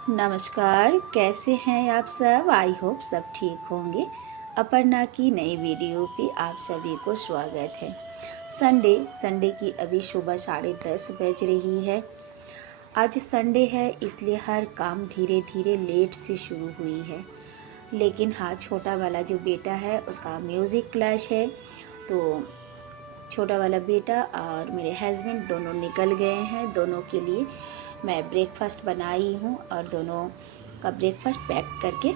नमस्कार, कैसे हैं आप सब? आई होप सब ठीक होंगे। अपर्णा की नई वीडियो पे आप सभी को स्वागत है। संडे की अभी सुबह 10:30 बज रही है। आज संडे है इसलिए हर काम धीरे धीरे लेट से शुरू हुई है। लेकिन हाँ, छोटा वाला जो बेटा है उसका म्यूज़िक क्लास है, तो छोटा वाला बेटा और मेरे हस्बैंड दोनों निकल गए हैं। दोनों के लिए मैं ब्रेकफास्ट बनाई हूँ और दोनों का ब्रेकफास्ट पैक करके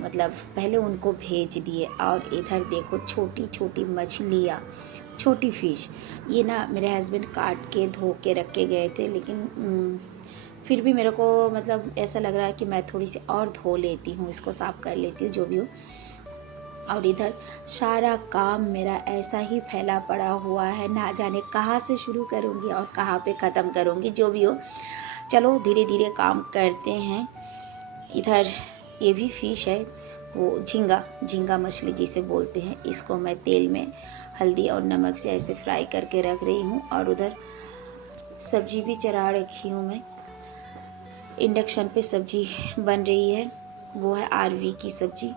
मतलब पहले उनको भेज दिए। और इधर देखो छोटी छोटी मछलियाँ, छोटी फ़िश, ये ना मेरे हस्बैंड काट के धो के रख के गए थे, लेकिन फिर भी मेरे को मतलब ऐसा लग रहा है कि मैं थोड़ी सी और धो लेती हूँ, इसको साफ़ कर लेती हूँ जो भी हो। और इधर सारा काम मेरा ऐसा ही फैला पड़ा हुआ है, ना जाने कहाँ से शुरू करूँगी और कहाँ पे ख़त्म करूँगी। जो भी हो, चलो धीरे धीरे काम करते हैं। इधर ये भी फ़िश है, वो झींगा मछली जिसे बोलते हैं। इसको मैं तेल में हल्दी और नमक से ऐसे फ्राई करके रख रही हूँ। और उधर सब्जी भी चढ़ा रखी हूँ मैं। इंडक्शन पे सब्जी बन रही है, वो है आरवी की सब्जी।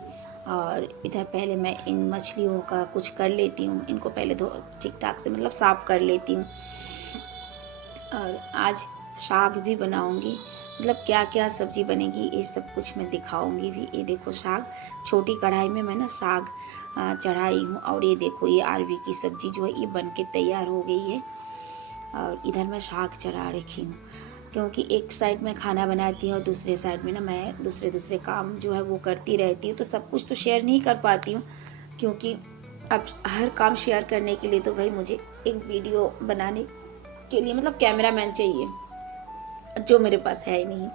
और इधर पहले मैं इन मछलियों का कुछ कर लेती हूँ, इनको पहले धो ठीक ठाक से मतलब साफ़ कर लेती हूँ। और आज साग भी बनाऊँगी, मतलब क्या क्या सब्ज़ी बनेगी ये सब कुछ मैं दिखाऊँगी भी। ये देखो साग, छोटी कढ़ाई में मैं ना साग चढ़ाई हूँ। और ये देखो ये अरवी की सब्ज़ी जो है ये बन के तैयार हो गई है। और इधर मैं साग चढ़ा रखी हूँ, क्योंकि एक साइड में खाना बनाती हूँ और दूसरे साइड में ना मैं दूसरे काम जो है वो करती रहती हूँ। तो सब कुछ तो शेयर नहीं कर पाती हूँ, क्योंकि अब हर काम शेयर करने के लिए तो भाई मुझे एक वीडियो बनाने के लिए मतलब कैमरामैन चाहिए, जो मेरे पास है ही नहीं।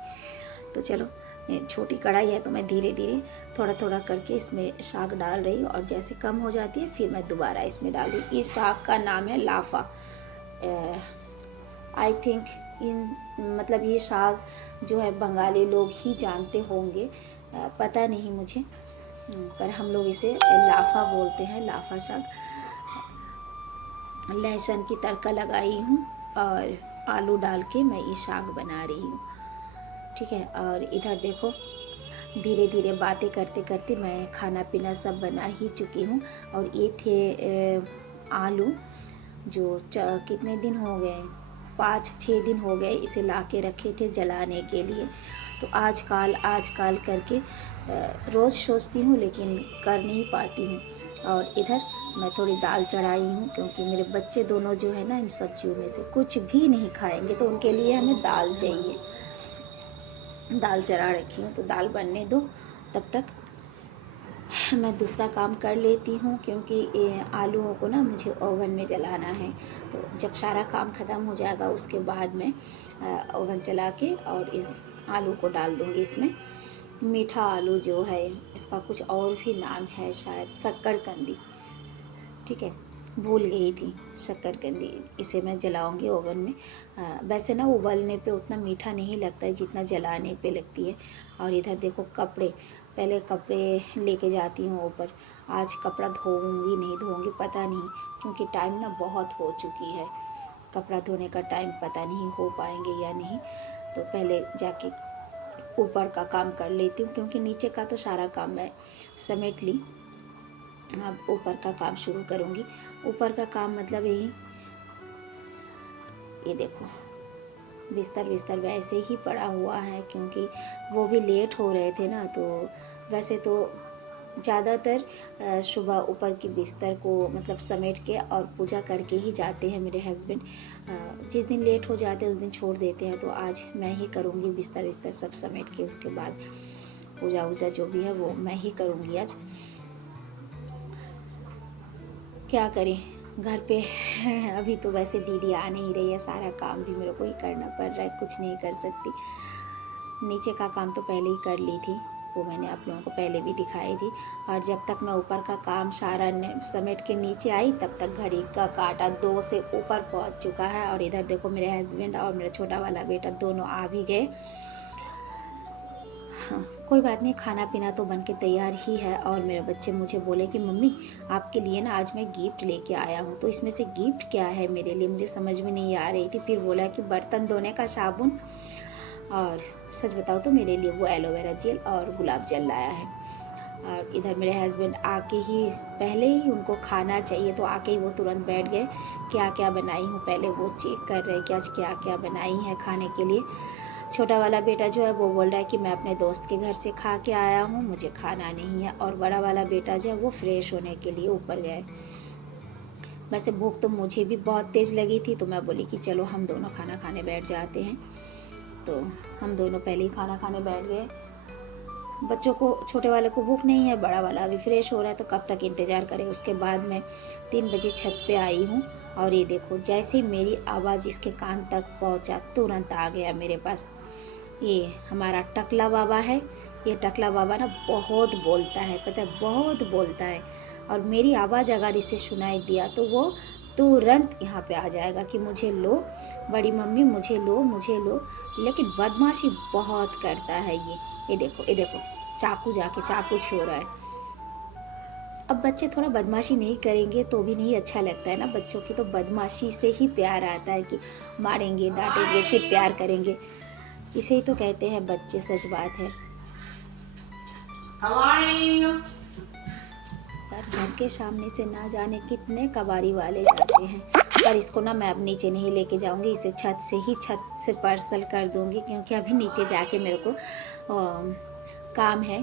तो चलो, ये छोटी कढ़ाई है तो मैं धीरे धीरे थोड़ा थोड़ा करके इसमें साग डाल रही हूँ। और जैसे कम हो जाती है फिर मैं दोबारा इसमें डाल रही हूँ। इस साग का नाम है लाफा। आई थिंक इन मतलब ये साग जो है बंगाली लोग ही जानते होंगे, पता नहीं मुझे, पर हम लोग इसे लाफा बोलते हैं, लाफा साग। लहसुन की तड़का लगाई हूँ और आलू डाल के मैं ये साग बना रही हूँ, ठीक है। और इधर देखो धीरे धीरे बातें करते करते मैं खाना पीना सब बना ही चुकी हूँ। और ये थे आलू, जो कितने दिन हो गए, 5-6 दिन हो गए इसे ला के रखे थे जलाने के लिए। तो आज काल करके रोज़ सोचती हूँ लेकिन कर नहीं पाती हूँ। और इधर मैं थोड़ी दाल चढ़ाई हूँ, क्योंकि मेरे बच्चे दोनों जो है ना इन सब्जियों में से कुछ भी नहीं खाएंगे, तो उनके लिए हमें दाल चाहिए। दाल चढ़ा रखी हूँ तो दाल बनने दो, तब तक मैं दूसरा काम कर लेती हूँ, क्योंकि ये आलूओं को ना मुझे ओवन में जलाना है। तो जब सारा काम ख़त्म हो जाएगा उसके बाद में ओवन चला के और इस आलू को डाल दूँगी इसमें। मीठा आलू जो है, इसका कुछ और भी नाम है शायद शक्करकंदी, ठीक है, भूल गई थी, शक्करकंदी। इसे मैं जलाऊंगी ओवन में। वैसे ना उबलने पे उतना मीठा नहीं लगता है जितना जलाने पे लगती है। और इधर देखो कपड़े, पहले कपड़े लेके जाती हूँ ऊपर। आज कपड़ा धोऊंगी नहीं धोऊंगी पता नहीं, क्योंकि टाइम ना बहुत हो चुकी है, कपड़ा धोने का टाइम पता नहीं हो पाएंगे या नहीं। तो पहले जाके ऊपर का काम कर लेती हूँ, क्योंकि नीचे का तो सारा काम मैं समेट ली। अब ऊपर का काम शुरू करूँगी। ऊपर का काम मतलब यही, ये देखो बिस्तर वैसे ही पड़ा हुआ है, क्योंकि वो भी लेट हो रहे थे ना। तो वैसे तो ज़्यादातर सुबह ऊपर की बिस्तर को मतलब समेट के और पूजा करके ही जाते हैं मेरे हस्बैंड। जिस दिन लेट हो जाते हैं उस दिन छोड़ देते हैं, तो आज मैं ही करूँगी बिस्तर सब समेट के। उसके बाद पूजा वूजा जो भी है वो मैं ही करूँगी आज। क्या करें घर पे अभी तो वैसे दीदी आ नहीं रही है, सारा काम भी मेरे को ही करना पड़ रहा है, कुछ नहीं कर सकती। नीचे का काम तो पहले ही कर ली थी, वो मैंने आप लोगों को पहले भी दिखाई थी। और जब तक मैं ऊपर का काम सारा समेट के नीचे आई तब तक घड़ी का काटा 2 से ऊपर पहुंच चुका है। और इधर देखो मेरे हस्बैंड और मेरा छोटा वाला बेटा दोनों आ भी गए। हाँ, कोई बात नहीं, खाना पीना तो बन के तैयार ही है। और मेरे बच्चे मुझे बोले कि मम्मी आपके लिए ना आज मैं गिफ्ट लेके आया हूँ। तो इसमें से गिफ्ट क्या है मेरे लिए, मुझे समझ में नहीं आ रही थी। फिर बोला कि बर्तन धोने का साबुन। और सच बताओ तो मेरे लिए वो एलोवेरा जेल और गुलाब जल लाया है। और इधर मेरे हस्बैंड आके ही, पहले ही उनको खाना चाहिए तो आके ही वो तुरंत बैठ गए। क्या क्या बनाई हूँ पहले वो चेक कर रहे हैं कि आज क्या क्या बनाई है खाने के लिए। छोटा वाला बेटा जो है वो बोल रहा है कि मैं अपने दोस्त के घर से खा के आया हूँ, मुझे खाना नहीं है। और बड़ा वाला बेटा जो है वो फ्रेश होने के लिए ऊपर गया है। वैसे भूख तो मुझे भी बहुत तेज़ लगी थी, तो मैं बोली कि चलो हम दोनों खाना खाने बैठ जाते हैं। तो हम दोनों पहले ही खाना खाने बैठ गए। बच्चों को, छोटे वाले को भूख नहीं है, बड़ा वाला अभी फ्रेश हो रहा है तो कब तक इंतज़ार करे। उसके बाद मैं 3 बजे छत पे आई हूँ और ये देखो जैसे ही मेरी आवाज़ इसके कान तक पहुँचा तुरंत आ गया मेरे पास। ये हमारा टकला बाबा है। ये टकला बाबा ना बहुत बोलता है, पता है, बहुत बोलता है। और मेरी आवाज़ अगर इसे सुनाई दिया तो वो तुरंत यहाँ पे आ जाएगा कि मुझे लो बड़ी मम्मी, मुझे लो, मुझे लो। लेकिन बदमाशी बहुत करता है ये देखो, ये देखो, चाकू जाके चाकू छू रहा है। अब बच्चे थोड़ा बदमाशी नहीं करेंगे तो भी नहीं अच्छा लगता है ना। बच्चों की तो बदमाशी से ही प्यार आता है कि मारेंगे, डांटेंगे, फिर प्यार करेंगे। इसे ही तो कहते हैं बच्चे, सच बात है। यार घर के सामने से ना जाने कितने कबाड़ी वाले जाते हैं। पर इसको ना मैं अब नीचे नहीं लेके जाऊंगी, इसे छत से पार्सल कर दूंगी, क्योंकि अभी नीचे जाके मेरे को काम है।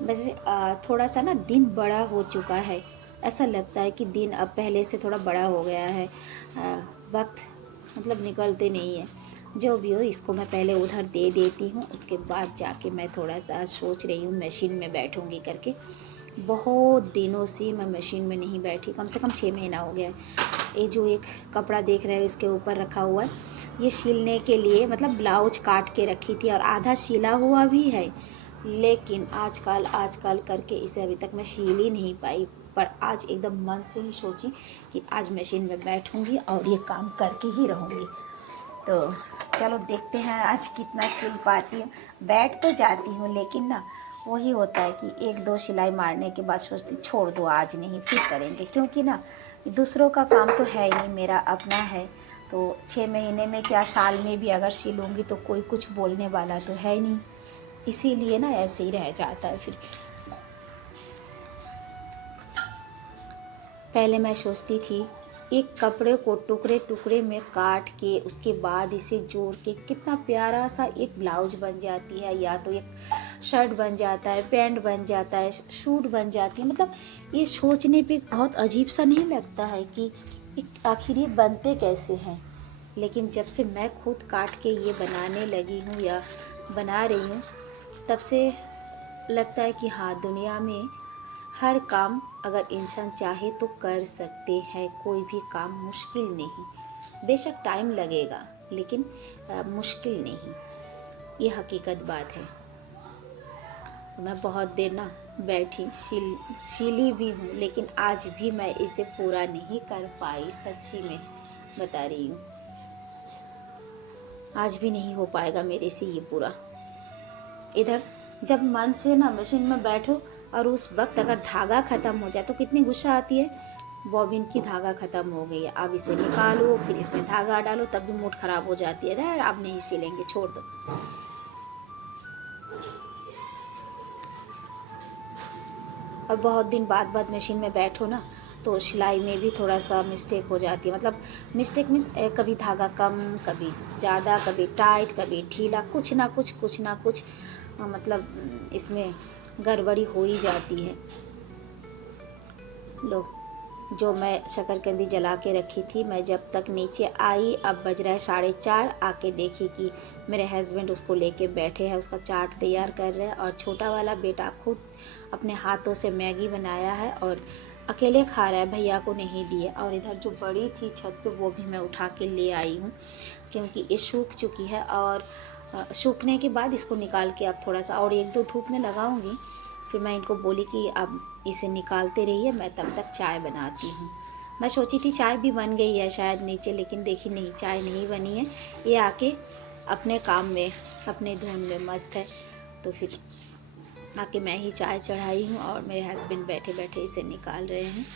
बस थोड़ा सा ना दिन बड़ा हो चुका है, ऐसा लगता है कि दिन अब पहले से थोड़ा बड़ा हो गया है। वक्त मतलब निकलते नहीं है। जो भी हो, इसको मैं पहले उधर दे देती हूँ, उसके बाद जाके मैं थोड़ा सा सोच रही हूँ मशीन में बैठूँगी करके। बहुत दिनों से मैं मशीन में नहीं बैठी, कम से कम 6 महीना हो गया है। ये जो एक कपड़ा देख रहे हो इसके ऊपर रखा हुआ है, ये सिलने के लिए, मतलब ब्लाउज काट के रखी थी और आधा सिला हुआ भी है, लेकिन आजकल करके इसे अभी तक मैं सिल ही नहीं पाई। पर आज एकदम मन से ही सोची कि आज मशीन में बैठूंगी और ये काम करके ही रहूँगी। तो चलो देखते हैं आज कितना सिल पाती हूँ। बैठ तो जाती हूँ लेकिन ना वही होता है कि 1-2 सिलाई मारने के बाद सोचती छोड़ दो, आज नहीं, फिर करेंगे। क्योंकि ना दूसरों का काम तो है ही नहीं, मेरा अपना है। तो 6 महीने में क्या, साल में भी अगर सिलूँगी तो कोई कुछ बोलने वाला तो है नहीं। इसीलिए ना ऐसे ही रह जाता है। फिर पहले मैं सोचती थी एक कपड़े को टुकड़े टुकड़े में काट के उसके बाद इसे जोड़ के कितना प्यारा सा एक ब्लाउज बन जाती है, या तो एक शर्ट बन जाता है, पैंट बन जाता है, सूट बन जाती है। मतलब ये सोचने पे बहुत अजीब सा नहीं लगता है कि आखिर ये बनते कैसे हैं। लेकिन जब से मैं खुद काट के ये बनाने लगी हूँ या बना रही हूँ, तब से लगता है कि हाँ, दुनिया में हर काम अगर इंसान चाहे तो कर सकते हैं। कोई भी काम मुश्किल नहीं, बेशक टाइम लगेगा लेकिन मुश्किल नहीं, ये हकीकत बात है। तो मैं बहुत देर ना बैठी, सिली भी हूँ, लेकिन आज भी मैं इसे पूरा नहीं कर पाई, सच्ची में बता रही हूँ। आज भी नहीं हो पाएगा मेरे से ये पूरा। इधर जब मन से ना मशीन में बैठो और उस वक्त अगर धागा ख़त्म हो जाए तो कितनी गुस्सा आती है। बॉबिन की धागा ख़त्म हो गई है, अब इसे निकालो, फिर इसमें धागा डालो, तब भी मूड ख़राब हो जाती है। यार अब नहीं सिलेंगे, छोड़ दो। और बहुत दिन बाद मशीन में बैठो ना तो सिलाई में भी थोड़ा सा मिस्टेक हो जाती है। मतलब मिस्टेक मीन्स कभी धागा कम, कभी ज़्यादा, कभी टाइट, कभी ढीला, कुछ ना कुछ मतलब इसमें गड़बड़ी हो ही जाती है। लो, जो मैं शकरकंदी जला के रखी थी, मैं जब तक नीचे आई, अब बज रहा है 4:30, आके देखी कि मेरे हस्बैंड उसको लेके बैठे हैं, उसका चाट तैयार कर रहे हैं। और छोटा वाला बेटा खुद अपने हाथों से मैगी बनाया है और अकेले खा रहा है, भैया को नहीं दिए। और इधर जो बड़ी थी छत पे वो भी मैं उठा के ले आई हूँ, क्योंकि ये सूख चुकी है। और सूखने के बाद इसको निकाल के अब थोड़ा सा और 1-2 धूप में लगाऊंगी। फिर मैं इनको बोली कि अब इसे निकालते रहिए, मैं तब तक चाय बनाती हूँ। मैं सोची थी चाय भी बन गई है शायद नीचे, लेकिन देखी नहीं, चाय नहीं बनी है। ये आके अपने काम में, अपने धुन में मस्त है। तो फिर आके मैं ही चाय चढ़ाई हूँ और मेरे हस्बैंड बैठे बैठे इसे निकाल रहे हैं।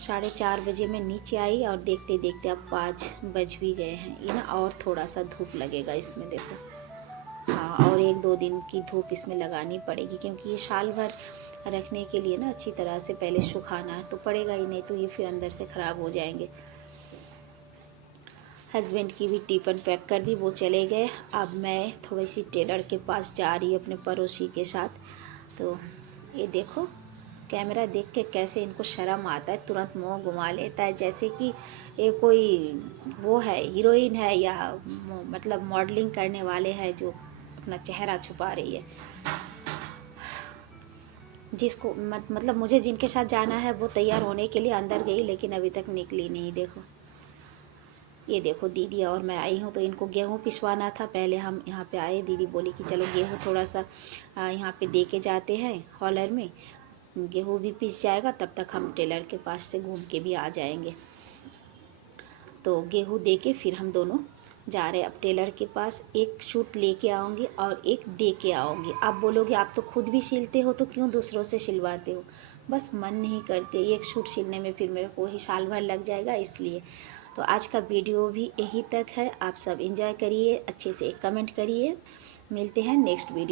4:30 बजे मैं नीचे आई और देखते देखते अब 5 बज भी गए हैं। ये ना और थोड़ा सा धूप लगेगा इसमें, देखो। हाँ, और 1-2 दिन की धूप इसमें लगानी पड़ेगी, क्योंकि ये साल भर रखने के लिए ना अच्छी तरह से पहले सुखाना तो पड़ेगा ही, नहीं तो ये फिर अंदर से ख़राब हो जाएंगे। हस्बैंड की भी टिफ़िन पैक कर दी, वो चले गए। अब मैं थोड़ी सी टेलर के पास जा रही अपने पड़ोसी के साथ। तो ये देखो, कैमरा देख के कैसे इनको शर्म आता है, तुरंत मुंह घुमा लेता है जैसे कि ये कोई वो है, हीरोइन है या मतलब मॉडलिंग करने वाले हैं जो अपना चेहरा छुपा रही है। जिसको मतलब मुझे जिनके साथ जाना है वो तैयार होने के लिए अंदर गई, लेकिन अभी तक निकली नहीं। देखो, ये देखो दीदी और मैं आई हूँ, तो इनको गेहूँ पिसवाना था। पहले हम यहाँ पे आए, दीदी बोली कि चलो गेहूँ थोड़ा सा यहाँ पे दे के जाते हैं हॉलर में, गेहूँ भी पिस जाएगा, तब तक हम टेलर के पास से घूम के भी आ जाएंगे। तो गेहूँ दे के फिर हम दोनों जा रहे हैं अब टेलर के पास। एक सूट लेके आऊँगी और एक दे के आऊँगी। आप बोलोगे आप तो खुद भी सिलते हो तो क्यों दूसरों से सिलवाते हो? बस मन नहीं करते, एक सूट सिलने में फिर मेरे को ही साल भर लग जाएगा, इसलिए। तो आज का वीडियो भी यही तक है। आप सब एंजॉय करिए, अच्छे से कमेंट करिए। मिलते हैं नेक्स्ट वीडियो।